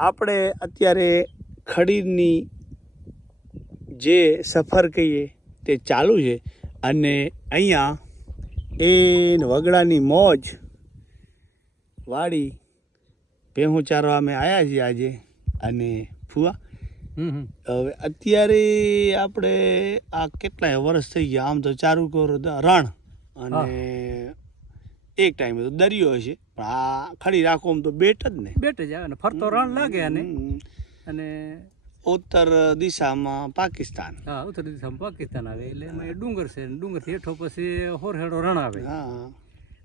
આપણે અત્યારે ખડીરની જે સફર કહીએ તે ચાલુ છે અને અહીંયા એન વગડાની મોજ વાળી ભેહું ચારવા અમે આવ્યા છીએ આજે અને ફુવા. હવે અત્યારે આપણે આ કેટલાય વર્ષ થઈ ગયા આમ તો ચારુ કોર રણ અને એક ટાઈમે તો દરિયો હશે. પણ આ ખડી રાખો આમ તો બેટ જ ને. બેટ જ આવે ને ફરતો રણ લાગે અને અને ઉત્તર દિશામાં પાકિસ્તાન. હા ઉત્તર દિશામાં પાકિસ્તાન આવે એટલે એમાં એ ડુંગર છે ડુંગરથી હેઠો પછી હોરહેડો રણ આવે. હા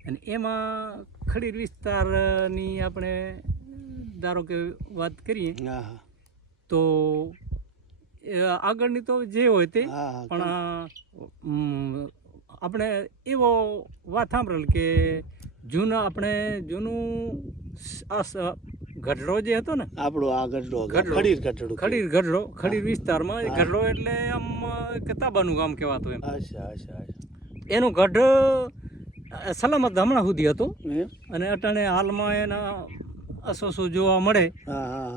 અને એમાં ખડીર વિસ્તારની આપણે ધારો કે વાત કરીએ હા તો આગળની તો જે હોય તે પણ આપણે એવો વાત સાંભળેલ કે જૂના આપણે જૂનું આ ગઢડો જે હતો ને આપણો આ ગઢડો. ખડીર ગઢડો ખડીર ગઢડો ખડીર વિસ્તારમાં એ ગઢડો એટલે આમ કે તાબાનું ગામ કહેવાતું એમ. અચ્છા અચ્છા એનું ગઢ સલામત હમણાં સુધી હતો? અને અટાણે હાલમાં એના અસોસો જોવા મળે.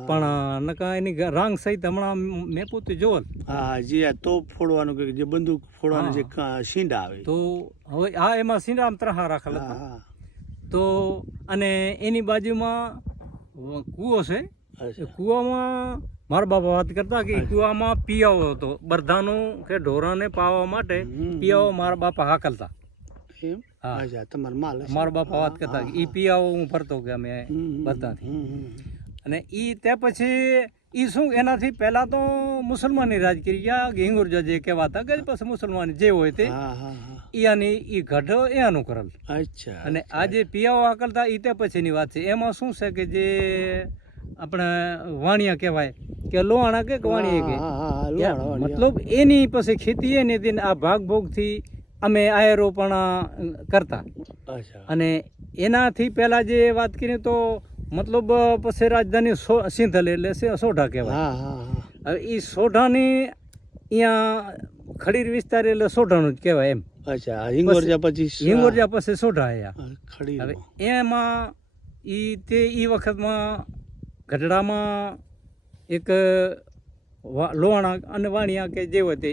પણ નકા એની રાંગ સહિત હમણાં મેં પોતે જોવલ. હા જે આ તોપ ફોડવાનું કે જે બંદૂક ફોડવાનું જે શીંડા આવે. તો હવે હા એમાં સિંડામ ત્રહા રાખેલા હતા. તો અને એની બાજુમાં કૂવો છે. કૂવામાં મારા બાપા વાત કરતા કે કૂવામાં પિયાવો હતો. બરધાનું કે ઢોરાને પાવા માટે. પિયાવો મારા બાપા હાકલતા. તમારો માલ મારો બાપા વાત કરતા એ ઈ પિયાવો હું ફરતો કે અમે બધાથી. અને ઈ તે પછી ઈ શું એનાથી પહેલા તો મુસલમાની રાજ કરી. ગયા ઘીંગુરજા જે કહેવાતા કે પછી મુસલમાન જે હોય તે. ઈયાની ઈ ગઢ એનું કરેલ. અચ્છા અને આ જે પિયાઓ આકલતા ઈ તે પછીની વાત છે. એમાં શું છે કે જે આપણે વાણિયા કહેવાય કે લોહાણા કે વાણિયા કે? મતલબ એની પછી ખેતી એની આ ભાગ ભોગથી અમે આયરો પણ કરતા. અને એનાથી પહેલા જે વાત કરીએ તો મતલબ પછી રાજધાની સિંધલ એટલે સોઢા કહેવાય. હવે એ સોઢાની અહીંયા ખડીર વિસ્તાર એટલે સોઢાનું જ કહેવાય એમ. અચ્છા હિંગોરજા પછી હિંગોરજા પછી સોઢા હવે એમાં એ તે એ વખતમાં ગઢડામાં એક લોહાણા અને વાણિયા કે જે હોય તે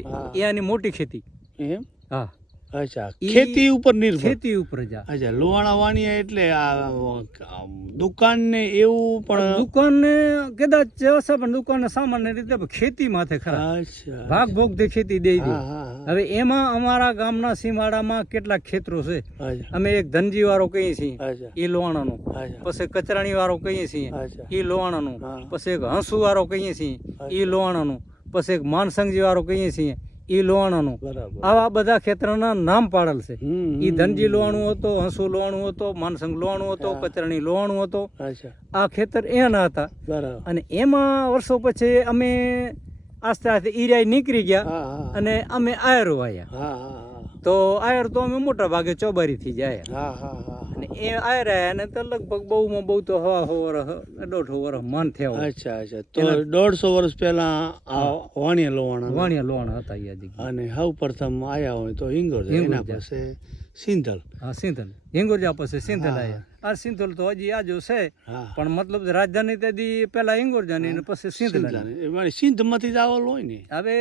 એની મોટી ખેતી. હા. અચ્છા ખેતી ઉપર નિર્ભર? ખેતી ઉપર જ અચ્છા લોહાણા વાણિયા એટલે આ દુકાન ને એવું પણ દુકાનને કદાચ હશે પણ દુકાનને સામાન્ય રીતે ખેતી માથે ખરા. અચ્છા ભાગ ભોગથી ખેતી દઈ દે. હવે એમાં અમારા ગામના સીમાડામાં કેટલાક ખેતરો છે? અમે એક ધનજી વાળો કહીએ છીએ એ લોહાણાનો. અચ્છા. પછી કચરાણી વાળો કહીએ છીએ ઈ એ લોહાણાનું. હા. પછી એક હંસુ વાળો કહીએ છીએ એ લોહાણાનું. પછી એક માનસંગજી વાળો કહીએ છીએ એ લોહાણાનું. નું આવા બધા ખેતરના નામ પાડેલ છે. ઈ ધનજી લોહાણું હતો હંસુ લોહાણું હતો માનસંગ લોહાણું હતો કચરણી લોહાણું હતો. આ ખેતર એના હતા. અને એમાં વર્ષો પછી અમે આસ્તે આસ્તે ઈરાય નીકળી ગયા અને અમે આયરો આવ્યા તો આયર તો અમે મોટા ભાગે ચોબારીથી જાય હા હા હા અને એ આયર અને તો લગભગ બહુમાં બહુ તો હવા હો વરસ દોઢ વર્ષ મન થયા અચ્છા અચ્છા. તો દોઢસો વર્ષ પહેલા આ વાણિયા લોવાણા વાણિયા લોવાણ હતા અહીંયા અને સૌ પ્રથમ આયા હોય તો હિંગોર એના પાસે સિંધલ. હા સિંધલ. હિંગોરજા પાસે સિંધલ આયા. આવ્યા આ સિંધલ તો હજી આજો છે પણ મતલબ રાજધાની તેથી પેલા હિંગોરજાની ને પછી સિંધલ સિંધમાંથી જ આવેલું હોય ને. હવે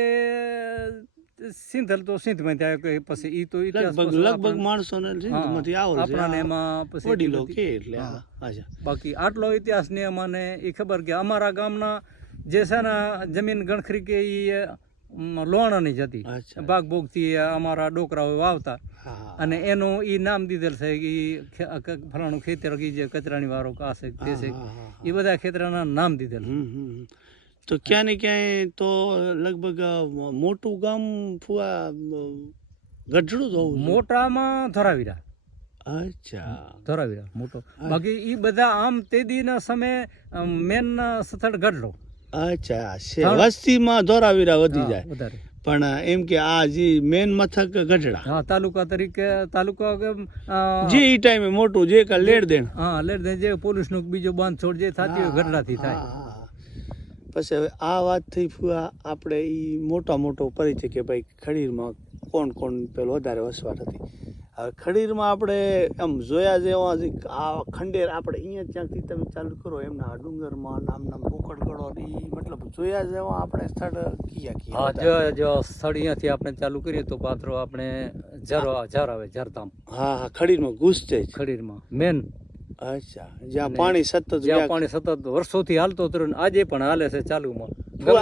સિંધલ તો સિંધમાં થયા કે પછી ઈ તો લગભગ લગભગ આપણને- માણસો ને સિંધમાંથી છે. આપણાને એમાં પછી વડીલો કે એટલે. અચ્છા બાકી આટલો ઇતિહાસ ને અમને એ ખબર કે અમારા ગામના જે છે ને જમીન ગણખરી કે એ લોહાણાની જ હતી. અચ્છા. ભાગ ભોગથી અમારા ડોકરાઓ વાવતા. અને એનું ઈ નામ દીધેલ છે કે ઈ ફલાણું ખેતર કી જે કચરાણી વાળો કાશે તે છે. એ બધા ખેતરના નામ દીધેલ. તો ક્યાં ને ક્યાંય તો લગભગ મોટું ગામ ફુવા ગઢડું જ હોવું મોટામાં ધરાવીરા. અચ્છા. ધરાવીરા મોટો. બાકી એ બધા આમ તે દીના સમયે મેન સ્થળ ગઢડો. અચ્છા છે વસ્તીમાં ધોરાવીરા વધી જાય. વધારે. પણ એમ કે આ જે મેન મથક ગઢડા. હા તાલુકા તરીકે તાલુકા જે ઈ ટાઈમે મોટું જે કા લેડ દેણ. હા લેડ દે જે પોલીસનું બીજો બાંધ છોડ જે થતી હોય ગઢડાથી થાય. હા, હા, હા. પછી હવે આ વાત થઈ ફુવા આપણે એ મોટા મોટો પરિચય કે ભાઈ ખડીરમાં કોણ કોણ પેલો વધારે વસવાટ હતી. હવે ખડીરમાં આપણે આમ જોયા જેવા આ ખંડેર આપણે અહીંયા ત્યાંથી તમે ચાલુ કરો એમના ડુંગરમાં નામ નામ પોકડગડો એ મતલબ જોયા જેવા આપણે સ્થળ કયા હા કયા જો જો સ્થળ અહીંયાથી આપણે ચાલુ કરીએ તો પાત્રો આપણે જર જર આવે ઝરધામ હા હા ખડીરમાં ઘૂસ છે. ખડીરમાં મેન. અચ્છા જ્યાં પાણી સતત જ્યાં પાણી સતત વર્ષોથી હાલતો હતો ને આજે પણ હાલે છે ચાલુમાં.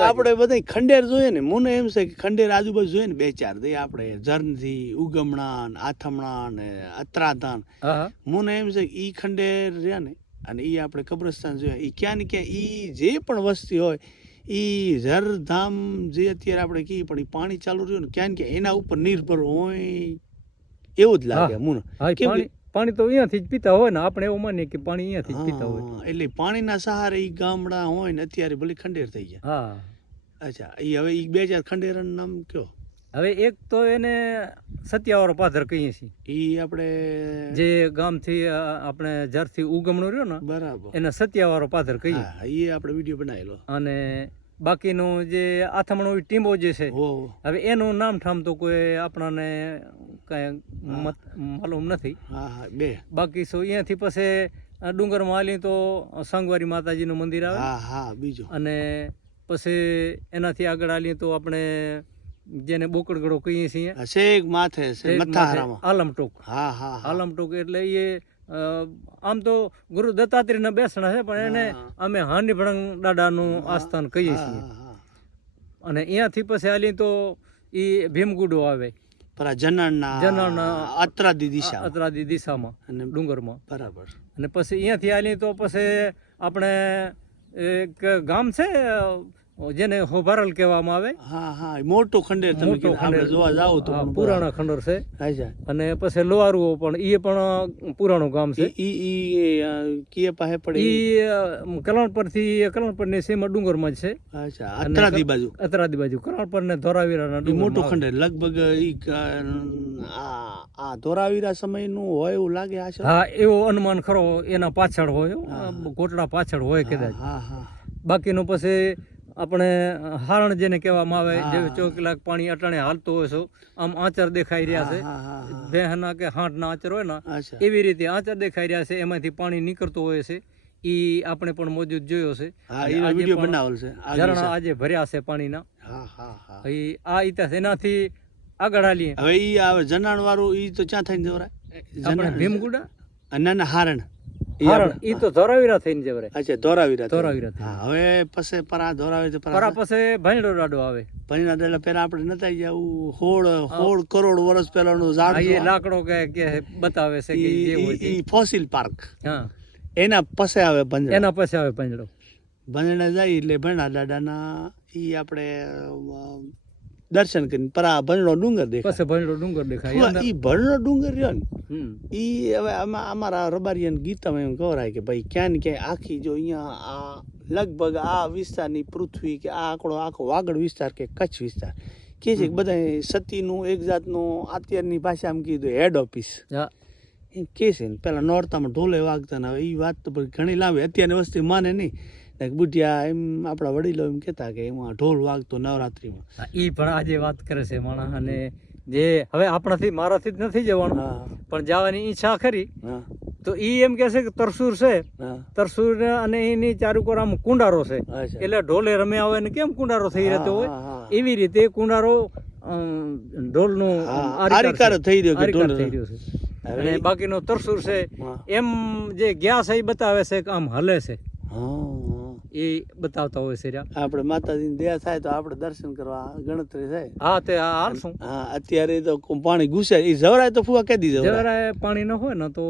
આપણે બધા ખંડેર જોઈએ ને મને એમ છે કે ખંડેર આજુબાજુ જોઈએ ને બે ચાર દે આપણે ઉગમણા ને આથમણા ને અત્રાધાન હા હા. મને એમ છે કે ઈ ખંડેર રહ્યા ને અને ઈ આપણે કબ્રસ્તાન જોયા ઈ ક્યાં ને ક્યાં ઈ જે પણ વસ્તી હોય ઈ ઝરધામ જે અત્યારે આપણે કહીએ પણ ઈ પાણી ચાલુ રહ્યું ને ક્યાં ને ક્યાં એના ઉપર નિર્ભર હોય એવું જ લાગે મને. કેમ પાણી તો અહીંયાથી જ પીતા હોય ને આપણે એવું માનીએ કે પાણી અહીંયાથી જ પીતા હોય. એટલે પાણીના સહારે એ ગામડા હોય ને અત્યારે ભલે ખંડેર થઈ ગયા. હા. અચ્છા ઈ હવે એ બે ચાર ખંડેરાનું નામ કયો? હવે એક તો એને સત્યાવાળો પાથર કહીએ છીએ. ઈ આપણે જે ગામથી આપણે જ્યારથી ઉગમણું રહ્યો ને બરાબર. એને સત્યાવાળો પાથર કહીએ. એ આપણે વીડિયો બનાવેલો. અને બાકીનું જે આથમણો ટીંબો જે છે હવે એનું નામ ઠામ તો કોઈ આપણાને કાંઈ માલુમ નથી. બે. બાકી શું અહીંયાથી પછી ડુંગરમાં હાલી તો સંગવારી માતાજીનું મંદિર આવે. બીજું. અને પછી એનાથી આગળ હાલીએ તો આપણે જેને બોકડગડો કહીએ છીએ માથે માથે આલમટોક. હા હા. આલમટોક એટલે એ આમ તો ગુરુ દત્તાત્રેયના બેસણા છે પણ એને. અમે હાંડીભણંગ દાદાનું આસ્થાન કહીએ છીએ. અને અહીંયાથી પછી આલી તો એ ભીમગુડો આવે. અત્રાદી દિશા અત્રાદી દિશામાં અને ડુંગરમાં. બરાબર. અને પછી અહીંયાથી આલી તો પછી આપણે એક ગામ છે જેને હોભારલ કહેવામાં આવે. હા હા મોટો ખંડેર તમે આપણે જોવા જાવ તો પુરાણો ખંડર છે. અચ્છા અને પછી લોહારુઓ પણ એ પણ પુરાણું ગામ છે. ઈ ઈ કીએ પાસે પડે ઈ? એ કલણ પરથી કલણ ને સીમા ડુંગરમાં જ છે. અચ્છા અત્રાદી બાજુ. અત્રાદી બાજુ. કલણ પર ને ધોરાવીરાના ઈ મોટો ખંડેર. લગભગ ઈ આ આ ધોરાવીરા સમયનું હોય એવું લાગે આ હા એવો અનુમાન ખરો એના પાછળ હોય. ગોટડા પાછળ હોય કદાચ. હા હા. બાકીનું પછી આપણે હારણ જેને કહેવામાં આવે. જે ચોવીસ કલાક પાણી અટાણે હાલતું હોય છે આમ આંચર દેખાઈ રહ્યા છે. દેહના કે હાંઠના આંચર હોય ને એવી રીતે આંચર દેખાઈ રહ્યા છે એમાંથી પાણી નીકળતું હોય છે. એ આપણે પણ મોજૂદ જોયો છે. ઝરણા આજે ભર્યા છે પાણીના. આ ઇતિહાસ એનાથી આગળ હાલીએ. હવે ઈ આવે જનાણ વાળું ઈ તો ક્યાં થઈને જવરાય? ભીમગુડા? ના ના હારણ. હારણ તો ધોરાવીરા થઈને જવરે. અચ્છા ધોરાવીરા. ધોરાવીરા હા હવે પછી પરા ધોરાવી પરા રાડો આવે. પરીના ડેલા પેલા આપણે નતા જવું હોળ હોળ કરોડ વર્ષ પહેલાનું ઝાડ એ લાકડો કે કે બતાવે છે કે ઈ- જે હોય ઈ- ફોસિલ પાર્ક. હા. એના પાસે આવે ભંજડા એના પછી આવે પાંજડો ભંજડા જાય એટલે ભંડા દાદાના ઈ આપણે અ, દર્શન કરીને પરા ભંજડો ડુંગર દેખાય. પછી ભાઈડો ડુંગર દેખાય. ઈ ભંજડો ડુંગર રહ્યો ને. ઈ હવે આમાં અમારા રબારિયન ગીતામાં એમ કહેવાય કે ભાઈ ક્યાં ને ક્યાંય આખી જો અહીંયા આ લગભગ આ વિસ્તારની પૃથ્વી કે આ આંકડો આખો વાગડ વિસ્તાર કે કચ્છ વિસ્તાર. કે છે કે બધા સતીનું એક જાતનું અત્યારની ભાષામાં કીધું હેડ ઓફિસ એમ કે છે ને પેલા નોરતામાં ઢોલે વાગતા ને એ વાત તો ઘણી લાંબી અત્યારની વસ્તી માને નહીં. બુઢિયા એમ આપણા વડીલો એમ કહેતા કે એમાં ઢોલ વાગતો નવરાત્રિમાં. ઈ પણ આજે વાત કરે છે માણસ અને જે હવે આપણાથી મારાથી જ નથી જવાનું પણ જવાની ઈચ્છા ખરી. તો ઈ એમ કે છે કે તરસુર છે. તરસુર અને એની ચારુકોર આમ કુંડારો છે. એટલે ઢોલે રમ્યા હોય ને કેમ કુંડારો થઈ રહેતો હોય? એવી રીતે કુંડારો ઢોલ ઢોલનું આરિકાર થઈ રહ્યો કે ઢોલ થઈ રહ્યો છે. અને બાકીનો તરસુર છે. એમ જે ગયા છે એ બતાવે છે કે આમ હલે છે. એ બતાવતા હોય છે. આપણે માતાજીની દયા થાય તો આપણે દર્શન કરવા ગણતરી થાય. હા તે આ હાલશું. હા અત્યારે તો પાણી ઘૂસે એ જવરાય તો ફુવા કેદી જવરાય જરા પાણી ન હોય ને તો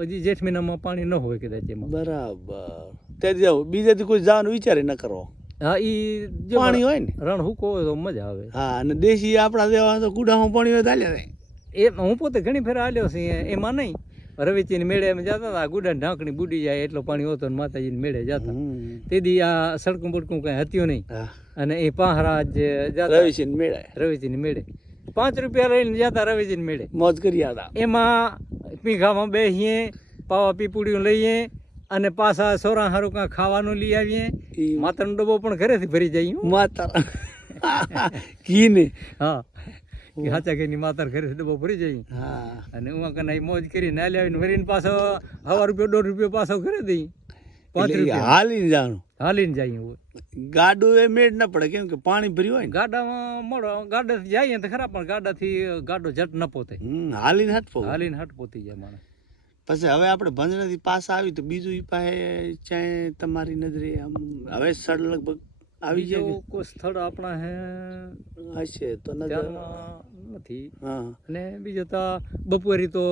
હજી જેઠ મહિનામાં પાણી ન હોય કદાચ એમાં. બરાબર. તે જાવ બીજેથી કોઈ જવાનું વિચારે ન કરો. હા ઈ જો પાણી હોય ને. રણ હુકો હોય તો મજા આવે. હા અને દેશી આપણા દેવા તો કુડામાં પાણી હોય તો હાલ્યા એ હું પોતે ઘણી ફેર હાલ્યો છે એમાં નહીં. રવિચીની મેળે જતા હતા ગુડા ઢાંકણી બુડી જાય એટલો પાણી હોતો ને માતાજીની મેળે જતા. તેથી આ સડકું બડકું કઈ હતું નહીં. અને એ પાહરા જે જતા મેળે. રવિજીની મેળે. પાંચ રૂપિયા લઈને જતા રવિજીની મેળે. મોજ કરી હતા એમાં પીઘામાં બેસીએ પાવા પીપુડીઓ લઈએ અને પાછા સોરા હારું કાં ખાવાનું લઈ આવીએ. માતાનો ડબ્બો પણ ઘરેથી ભરી જઈએ. માતા કી ને. હા. કે હાચા કે માતર ઘરે ડબ્બો ભરી જઈ હા. અને હું કને મોજ કરી ના આવીને વરીને પાછો હવા રૂપિયો દોઢ રૂપિયો પાછો ઘરે દઈ. પાંચ રૂપિયા. હાલીને જાણું. હાલીને જઈએ હોય. ગાડું એ મેળ ના પડે કેમ કે પાણી ભર્યું હોય ગાડામાં મળો ગાડાથી જઈએ તો ખરા પણ ગાડાથી ગાડો જટ ન પોતે. હાલીને હટફો હાલીને હટ પોતી જાય માણસ. પછી હવે આપણે ભંજણાથી પાછા આવી તો બીજું પાસે ચાહે તમારી નજરે આમ હવે સર લગભગ આવી જાય કોઈ સ્થળ આપણા હે હશે તો નથી. હા. અને બીજા તો બપોરી તો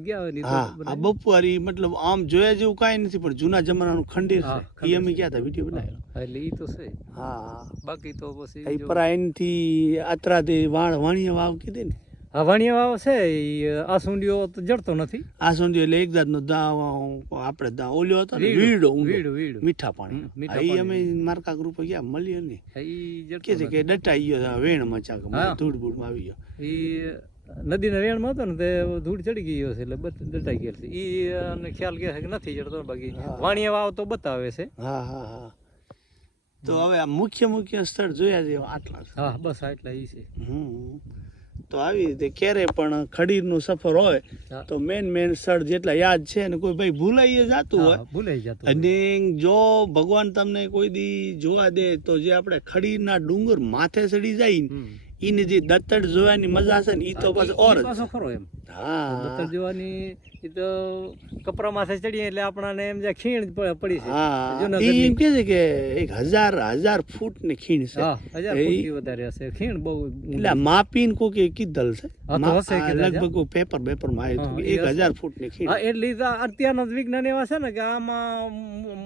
ગયા હોય નહીં હા આ બપોરી મતલબ આમ જોયા જેવું કાંઈ નથી પણ જૂના જમાનાનું ખંડેર છે. એ અમે ગયા હતા? વીડિયો બનાવ્યો હા, એટલે ઈ તો છે. હા. બાકી તો પછી એ પરા એનથી આતરાથી વાણ વાણિયા વાવ કીધી ને? વાણિયા વાવ છે ઈ આસુંડીઓ તો જડતો નથી. આસુંડીઓ એટલે એક જાતનો આપણે દા ઓલ્યો હતો ને વીડો, વીડો. વીડો. મીઠા પાણી. એ અમે મારકા ગ્રુપ ગયા મળ્યો ને. કે છે કે. ડટાઈ ગયો વેણ વેણમાં ચાક ધૂળ બૂળમાં આવી ગયો. ઈ નદીના વેણમાં હતો ને તે ધૂળ ચડી ગયો છે એટલે ડટાઈ ગયેલ છે. અને ખ્યાલ કે છે કે નથી જડતો બાકી વાણિયા વાવ તો બતાવે છે. હા હા હા. તો હવે આ મુખ્ય મુખ્ય સ્થળ જોયા છે આટલા હા બસ આટલા ઈ છે. હમ. તો આવી રીતે ક્યારે પણ ખડીરનું સફર હોય તો મેન મેન સ્થળ જેટલા યાદ છે ને કોઈ ભાઈ ભૂલાઈ જતું હોય ભૂલાઈ જતું અને જો ભગવાન તમને કોઈ દી જોવા દે તો જે આપણે ખડીરના ડુંગર માથે ચડી જાય ને ઈને જે દત્તડ જોવાની મજા છે ને એ તો પછી ઓર પાછો ખરો એમ. હા. જોવાની એ તો કપરા માથે ચડીએ એટલે આપણાને એમ જે ખીણ પડી છે. એમ કે છે કે એક હજાર હજાર ફૂટની ખીણ છે. હજાર ફૂટ વધારે હશે. ખીણ બહુ એટલે માપીને કોકે કીધલ છે. લગભગ પેપર પેપરમાં આવ્યું હતું એક હજાર ફૂટની ખીણ. એટલે અત્યારના વિજ્ઞાન એવા છે ને કે આમાં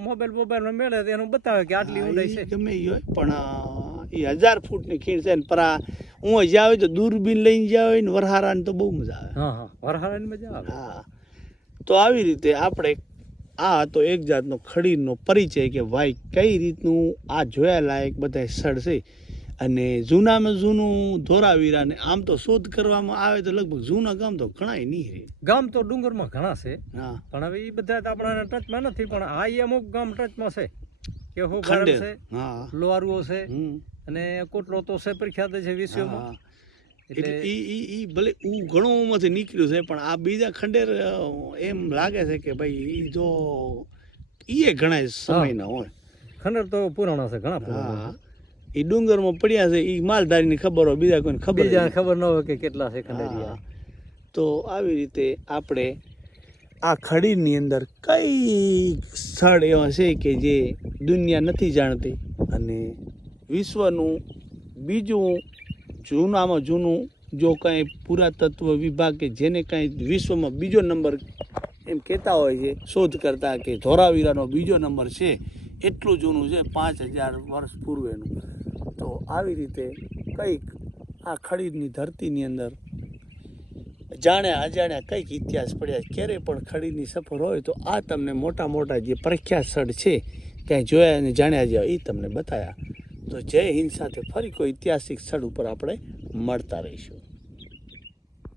મોબાઈલ મોબાઈલ નો મેળે એનું બતાવે કે આટલી ઊંડાઈ છે. ગમે હોય પણ ઈ હજાર ફૂટની ખીણ છે ને પર આ હું જ્યાં હોય તો દૂરબીન લઈને જ્યાં હોય ને વરહારાને તો બહુ મજા આવે. હા હા. વરહારાની મજા આવે? હા. તો આવી રીતે આપણે આ હતો એક જાતનો ખડીરનો પરિચય કે ભાઈ કઈ રીતનું આ જોયા લાયક બધા સ્થળ છે. અને જૂનામાં જૂનું ધોરાવીરા ને આમ તો શોધ કરવામાં આવે તો લગભગ જૂના ગામ તો ઘણાય નહીં રે. ગામ તો ડુંગરમાં ઘણા છે હા. પણ હવે એ બધા આપણા ટચમાં નથી પણ આ અમુક ગામ ટચમાં છે. કે હો છે હા. લોહારુઓ છે. અને કોટલો તો છે પ્રખ્યાત છે વિશ્વમાં. એટલે એ ઈ ઈ ઈ ભલે હું ઘણું માંથી નીકળ્યું છે પણ આ બીજા ખંડેર એમ લાગે છે કે ભાઈ ઈ જો એ ઘણા સમયના હોય. ખંડેર તો પુરાણો છે ઘણા પુરાણો એ ડુંગરમાં પડ્યા છે એ માલધારીની ખબર હોય બીજા કોઈને ખબર બીજા ખબર ન હોય કે કેટલા છે ખંડેરિયા. તો આવી રીતે આપણે આ ખડીની અંદર કઈ સ્થળ એવા છે કે જે દુનિયા નથી જાણતી અને વિશ્વનું બીજું જૂનામાં જૂનું જો કાંઈ પુરાતત્વ વિભાગ કે જેને કાંઈ વિશ્વમાં બીજો નંબર એમ કહેતા હોય છે, શોધ કરતા કે ધોરાવીરાનો બીજો નંબર છે, એટલું જૂનું છે, પાંચ હજાર વર્ષ પૂર્વેનું તો આવી રીતે કંઈક આ ખડીની ધરતીની અંદર જાણ્યા અજાણ્યા કંઈક ઇતિહાસ પડ્યા. ક્યારે પણ ખડીની સફર હોય તો આ તમને મોટા મોટા જે પ્રખ્યાત સ્થળ છે, ક્યાંય જોયા અને જાણ્યા જેવા એ તમને બતાવ્યા તો જય હિન્દ સાથે ફરી કોઈ ઐતિહાસિક સ્થળ ઉપર આપણે મળતા રહીશું.